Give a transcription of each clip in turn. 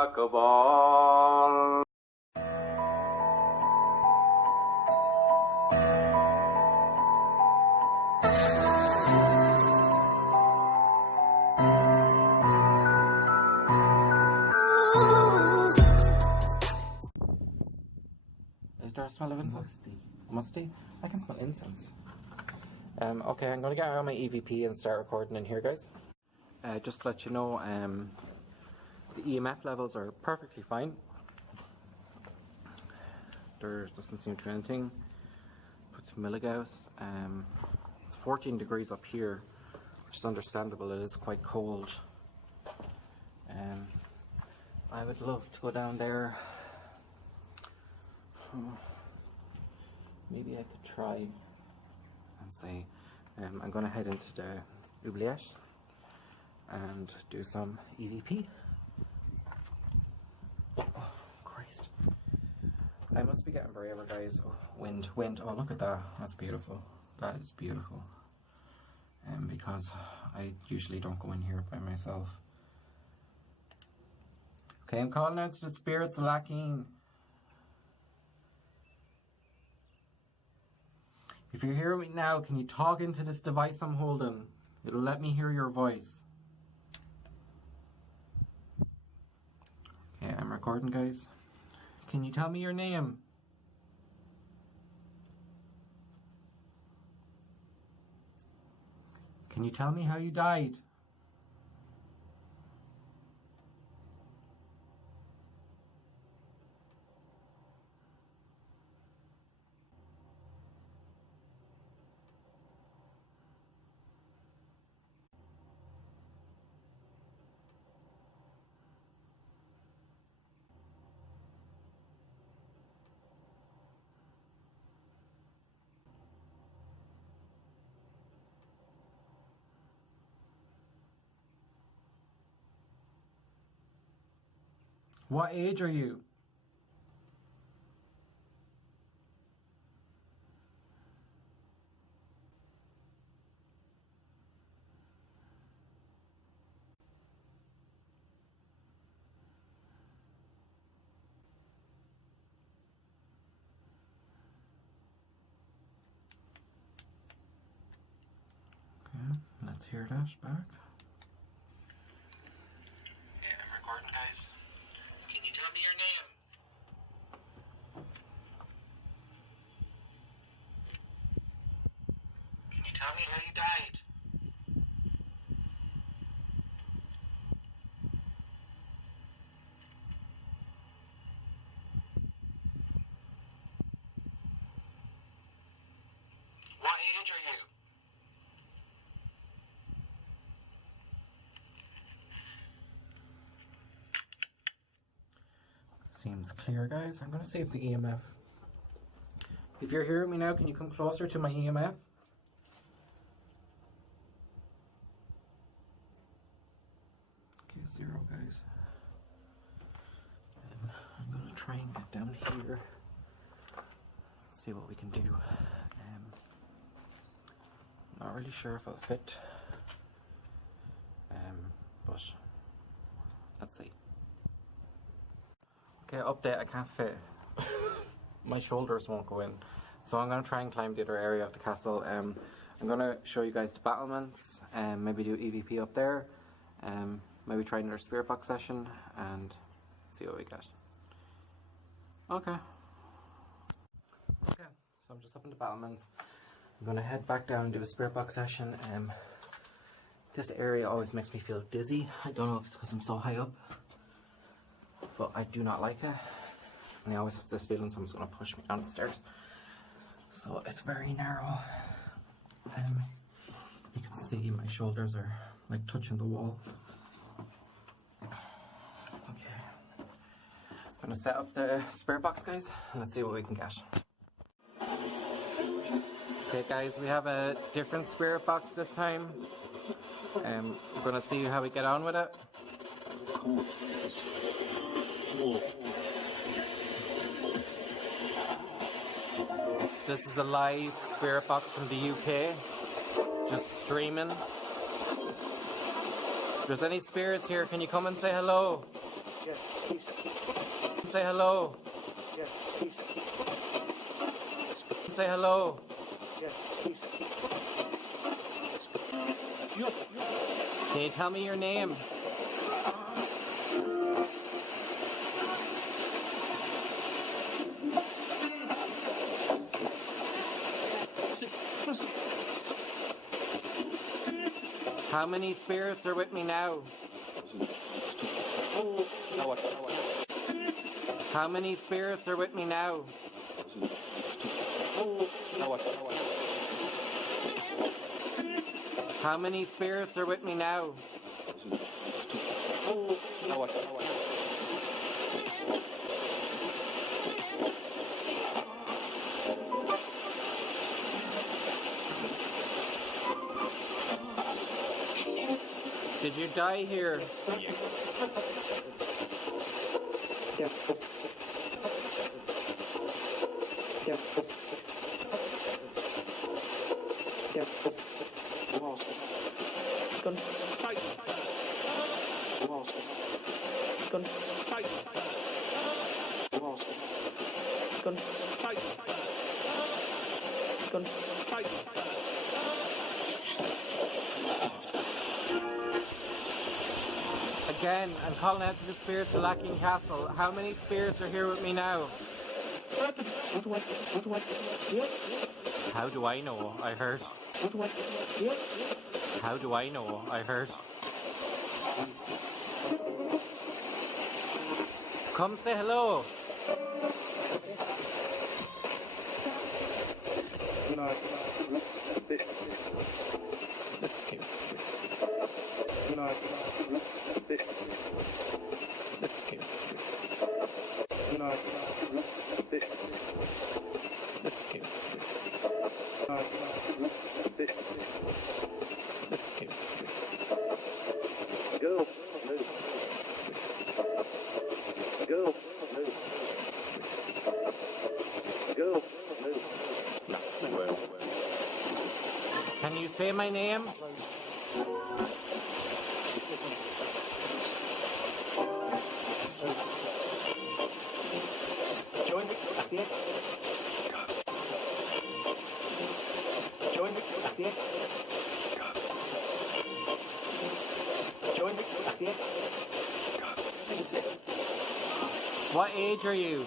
rock of all. Is there a smell of incense? Musty? I can smell incense. Okay, I'm going to get out my EVP and start recording in here, guys. Just to let you know, the EMF levels are perfectly fine. There doesn't seem to be anything. Put some milligauss. It's 14 degrees up here, which is understandable. It is quite cold. I would love to go down there. Maybe I could try and say I'm going to head into the oubliette and do some EVP. Oh, Christ. I must be getting braver, guys. Oh, wind. Oh, look at that. That's beautiful. That is beautiful. Because I usually don't go in here by myself. Okay, I'm calling out to the spirits of Lackeen. If you're here with me now, can you talk into this device I'm holding? It'll let me hear your voice. Okay, I'm recording, guys. Can you tell me your name? Can you tell me how you died? What age are you? Okay, let's hear that back. Okay, I'm recording, guys. Can you tell me your name? Can you tell me how you died? What age are you? Seems clear, guys. I'm going to save the EMF. If you're hearing me now, can you come closer to my EMF? Okay, 0, guys. I'm going to try and get down here. See what we can do. Not really sure if I'll fit. But let's see. Okay, update, I can't fit. My shoulders won't go in. So I'm going to try and climb the other area of the castle. I'm going to show you guys the battlements and maybe do EVP up there. Maybe try another spirit box session and see what we get. Okay. Okay, so I'm just up in the battlements. I'm going to head back down and do a spirit box session. This area always makes me feel dizzy. I don't know if it's because I'm so high up, but I do not like it. And I always have this feeling someone's going to push me down the stairs. So it's very narrow. You can see my shoulders are like touching the wall. Okay. I'm going to set up the spirit box, guys, and let's see what we can get. Okay, guys, we have a different spirit box this time. We're going to see how we get on with it. This is a live spirit box from the UK, just streaming. If there's any spirits here, can you come and say hello? Yes, please. Say hello. Yes, please. Say hello. Yes, please. Can you tell me your name? How many spirits are with me now? How many spirits are with me now? How many spirits are with me now? Did you die here? Yes. Yes. Yes. Gun. Gun. Gun. Gun. Again, I'm calling out to the spirits of Lackeen Castle. How many spirits are here with me now? How do I know? I heard. How do I know? I heard. Come say hello. Can you say my name? Join me. See it. Join me. See it. Join me. See it. What age are you?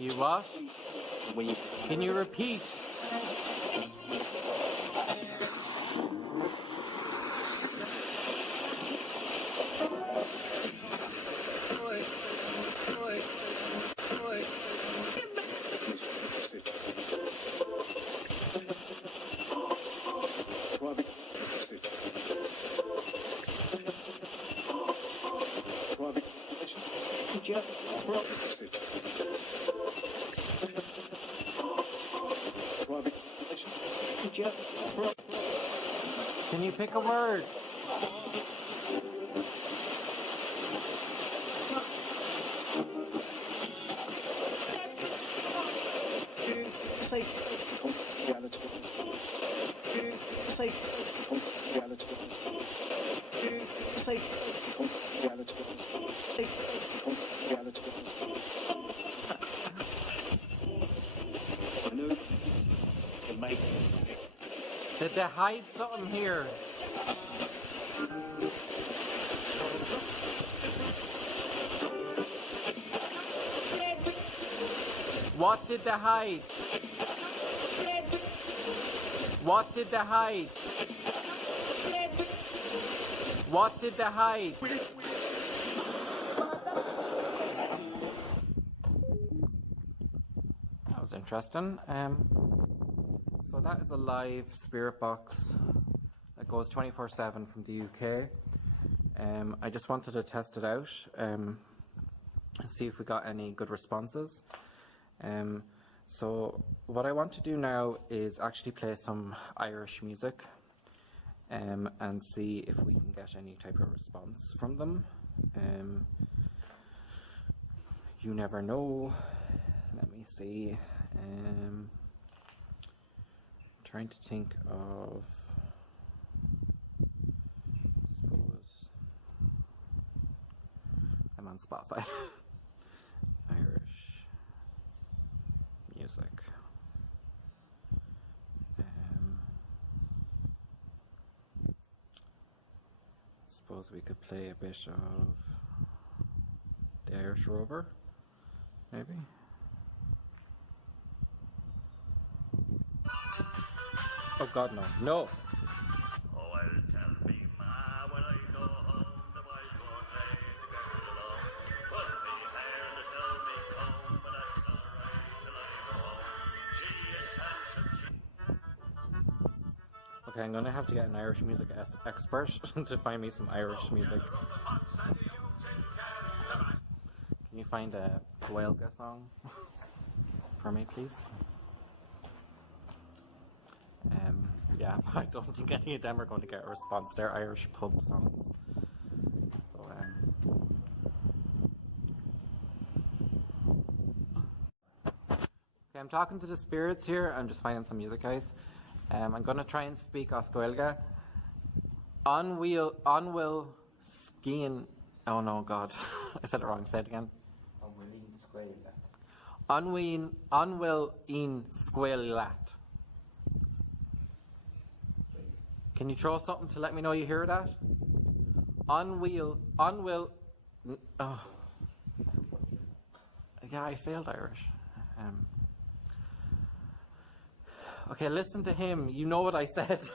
You what? Can you repeat? Can you pick a word? Did they hide something here? What did they hide? What did they hide? What did they hide? That was interesting. So that is a live spirit box that goes 24/7 from the UK. I just wanted to test it out, see if we got any good responses. So what I want to do now is actually play some Irish music and see if we can get any type of response from them. You never know. Let me see. Trying to think of, suppose I'm on Spotify. Irish music. Suppose we could play a bit of the Irish Rover, maybe. Oh God, no. No! Oh, well, tell me, ma, when I go home, the boys won't play the girls alone. Put me hair and tell me comb, but that's alright till I go home. She is handsome, Okay, I'm gonna have to get an Irish music expert to find me some Irish music. Can you find a Gaelga song for me, please? Yeah, I don't think any of them are going to get a response. They're Irish pub songs. So, okay, I'm talking to the spirits here. I'm just finding some music, guys. I'm going to try and speak Oscoilga. Onwill skiing. Oh no, God. I said it wrong. Say it again. Onwill in squealat. Can you throw something to let me know you hear that? Onwill. Oh. Yeah, I failed Irish. Okay, listen to him. You know what I said.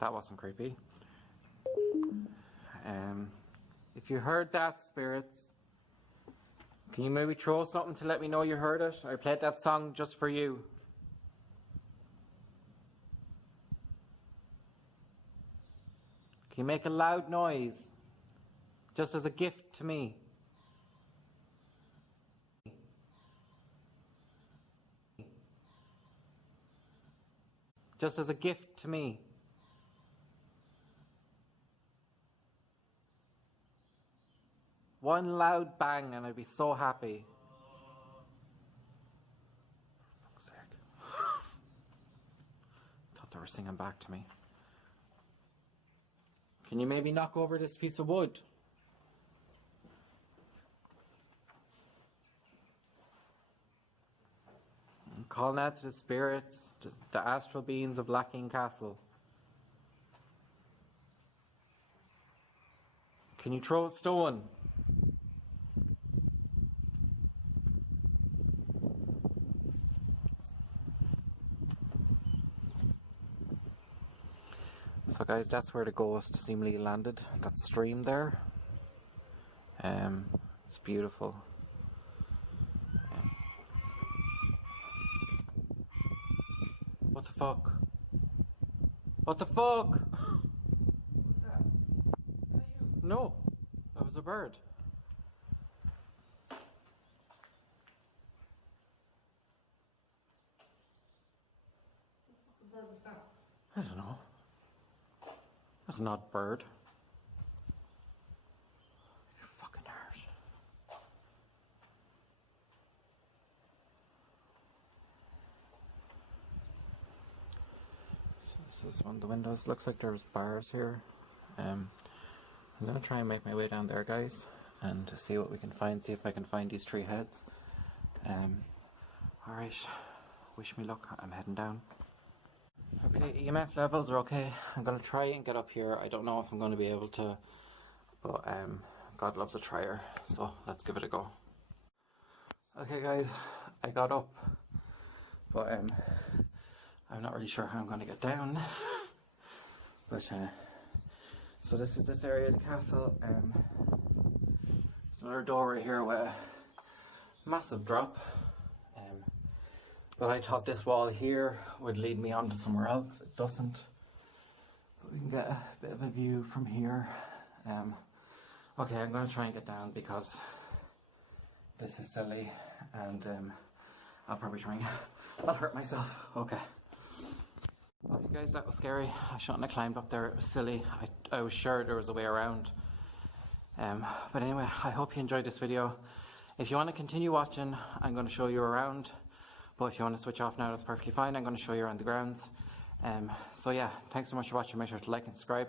That wasn't creepy. If you heard that, spirits, can you maybe throw something to let me know you heard it? I played that song just for you. Can you make a loud noise? Just as a gift to me. Just as a gift to me. One loud bang and I'd be so happy. For fuck's sake. Thought they were singing back to me. Can you maybe knock over this piece of wood? calling out to the spirits, the astral beings of Lackeen Castle. Can you throw a stone? So guys, that's where the ghost seemingly landed. That stream there. It's beautiful. What the fuck? What the fuck? What's that? No, that was a bird. What bird was that? I don't know. That's not a bird. You fucking nerd. So this is one of the windows. Looks like there's bars here. I'm gonna try and make my way down there, guys, and see what we can find. See if I can find these 3 heads. Alright. Wish me luck. I'm heading down. Okay, EMF levels are okay. I'm gonna try and get up here. I don't know if I'm gonna be able to, but God loves a trier, so let's give it a go. Okay guys, I got up, but I'm not really sure how I'm gonna get down. But so this is this area of the castle. There's another door right here with a massive drop. But I thought this wall here would lead me on to somewhere else. It doesn't. But we can get a bit of a view from here. Okay, I'm going to try and get down because this is silly, and I'll probably try and I'll hurt myself. Okay. Okay guys, that was scary. I shouldn't have climbed up there. It was silly. I was sure there was a way around. But anyway, I hope you enjoyed this video. If you want to continue watching, I'm going to show you around. But if you want to switch off now, that's perfectly fine. I'm going to show you around the grounds. So yeah, thanks so much for watching. Make sure to like and subscribe.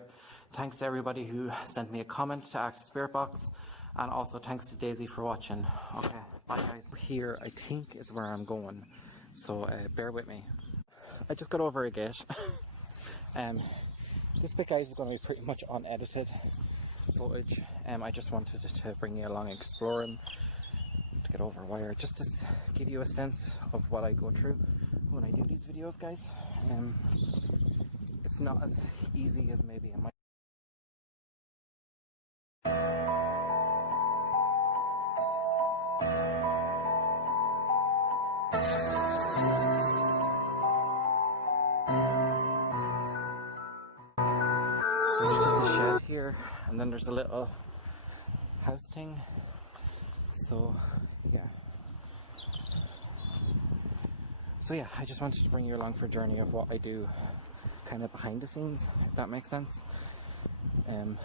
Thanks to everybody who sent me a comment to Access Spirit Box. And also thanks to Daisy for watching. Okay, bye guys. Here, I think, is where I'm going. So bear with me. I just got over a gate. This bit, guys, is going to be pretty much unedited footage. I just wanted to bring you along exploring. To get over a wire, just to give you a sense of what I go through when I do these videos, guys. It's not as easy as maybe it might. So there's just a shed here, and then there's a little house thing. So yeah, I just wanted to bring you along for a journey of what I do kind of behind the scenes, if that makes sense. To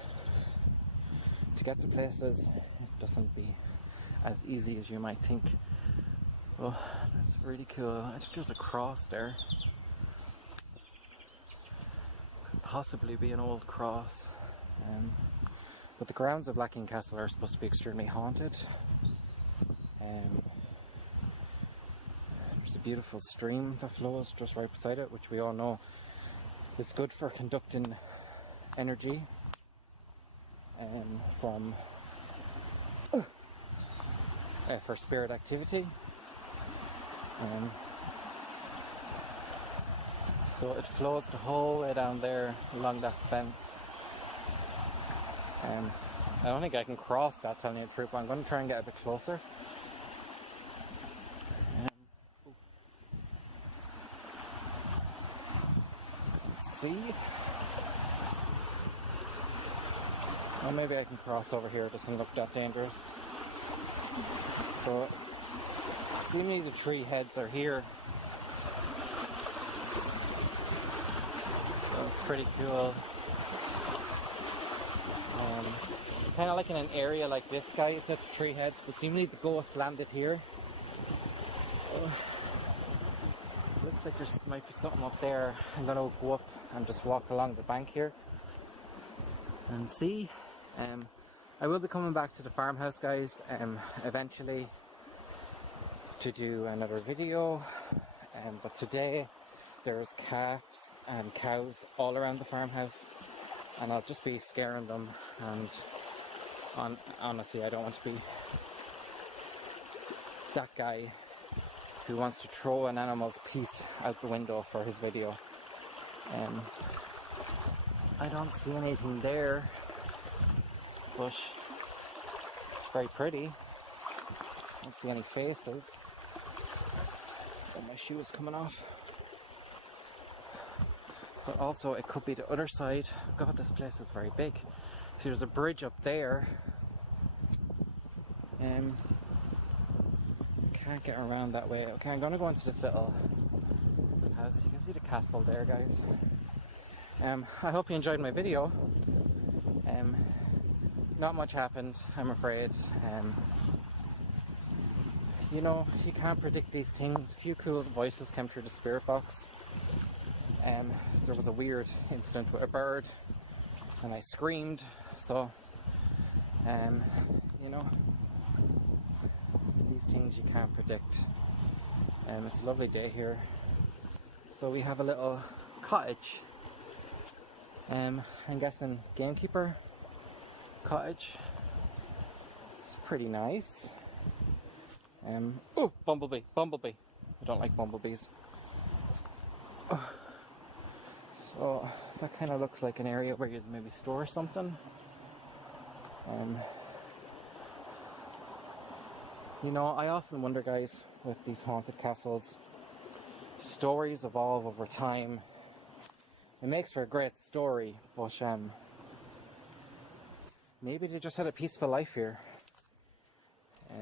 get to places, it doesn't be as easy as you might think. Oh, that's really cool. I think there's a cross there. Could possibly be an old cross. But the grounds of Lackeen Castle are supposed to be extremely haunted. There's a beautiful stream that flows just right beside it, which we all know is good for conducting energy for spirit activity. So it flows the whole way down there along that fence. I don't think I can cross that, telling you the truth, but I'm going to try and get a bit closer. Let's see. Well, maybe I can cross over here. It doesn't look that dangerous. But seemingly the tree heads are here. So it's pretty cool. Kind of like in an area like this, guys, at the tree heads, but seemingly the ghost landed here. Looks like there might be something up there. I'm gonna go up and just walk along the bank here and see. I will be coming back to the farmhouse, guys, eventually to do another video. But today there's calves and cows all around the farmhouse, and I'll just be scaring them. And honestly, I don't want to be that guy who wants to throw an animal's piece out the window for his video. I don't see anything there, but it's very pretty. I don't see any faces. Oh, my shoe is coming off. But also it could be the other side. God, this place is very big. See, there's a bridge up there. Can't get around that way. Okay, I'm gonna go into this little house. You can see the castle there, guys. I hope you enjoyed my video. Not much happened, I'm afraid. You know, you can't predict these things. A few cool voices came through the spirit box. There was a weird incident with a bird, and I screamed. So, you know, these things you can't predict. It's a lovely day here. So we have a little cottage. I'm guessing gamekeeper cottage. It's pretty nice. Oh, bumblebee. I don't like bumblebees. So that kind of looks like an area where you'd maybe store something. You know, I often wonder, guys, with these haunted castles, stories evolve over time. It makes for a great story, but maybe they just had a peaceful life here. I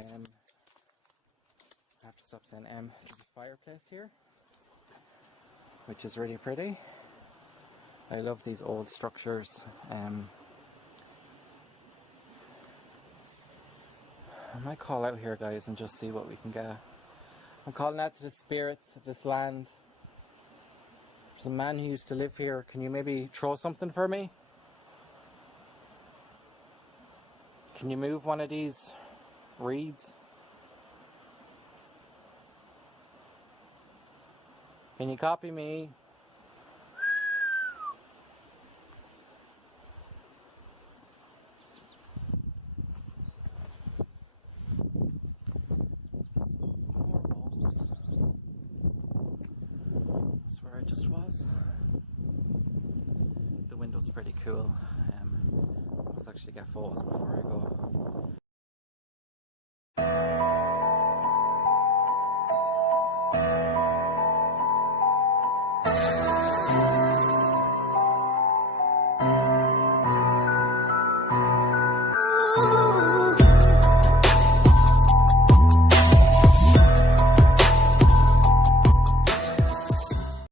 have to stop saying there's a fireplace here, which is really pretty. I love these old structures. I might call out here, guys, and just see what we can get. I'm calling out to the spirits of this land. There's a man who used to live here. Can you maybe throw something for me? Can you move one of these reeds? Can you copy me? That's where I just was. The window's pretty cool. Let's actually get photos before I go.